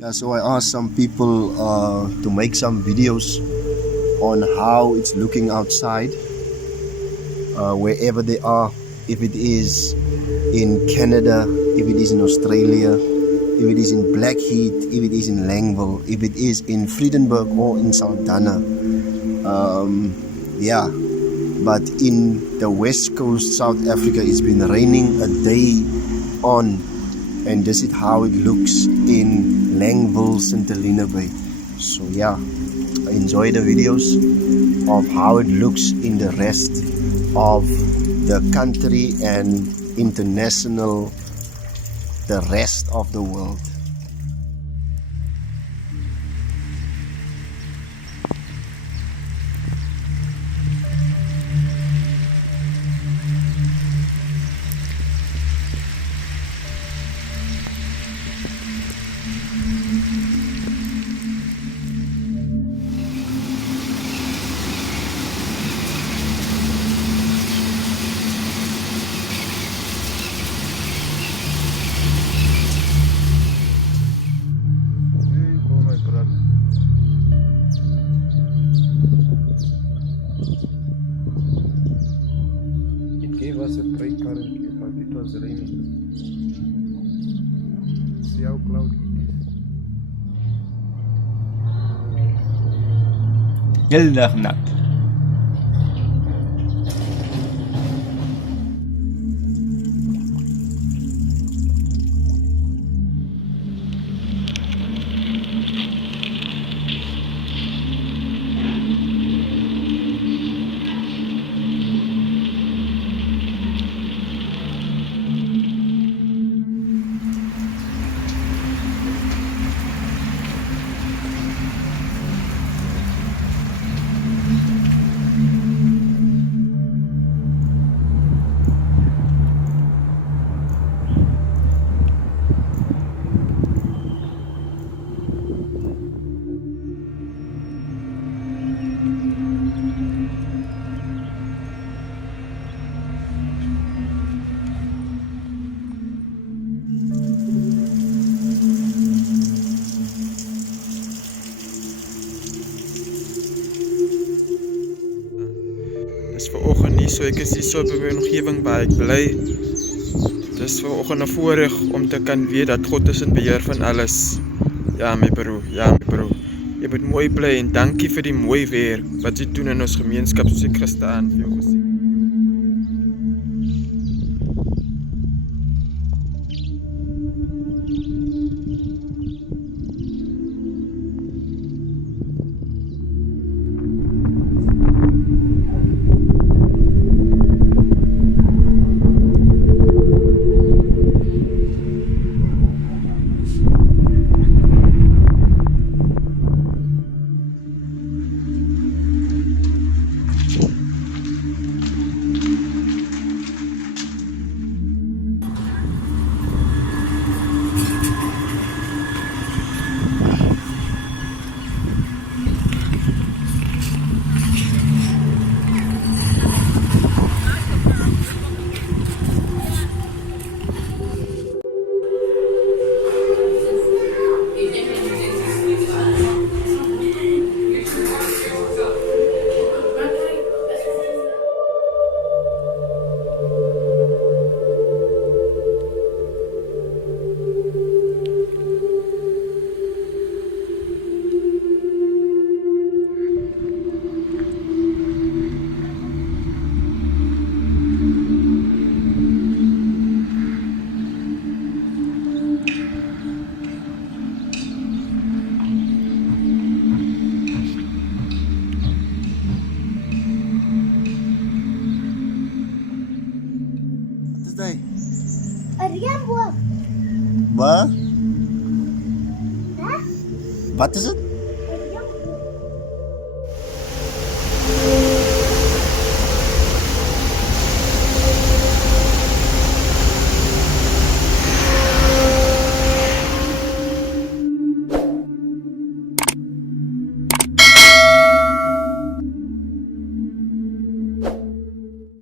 Yeah, so I asked some people to make some videos on how it's looking outside, wherever they are, if it is in Canada, if it is in Australia, if it is in Blackheath, if it is in Laingville, if it is in VREDENBURG or in SALDANHA. Yeah, but in the west coast South Africa, it's been raining a day on, and this is how it looks in Laingville, St. Helena Bay. So yeah, enjoy the videos of how it looks in the rest of the country and international, the rest of the world. Was a break currently, but it was raining. See how cloudy it is. Heel dag nat. Dis vanoggend nie, so ek is hier so by my omgewing waar ek bly. Dis vanoggend 'n voorreg om te kan weet dat God is in beheer van alles. Ja my broer, Jy moet mooi bly en dankie vir die mooi weer wat jy doen in ons gemeenskap, soos ek gisteraan vir jou gesê. Wat? Wat is het?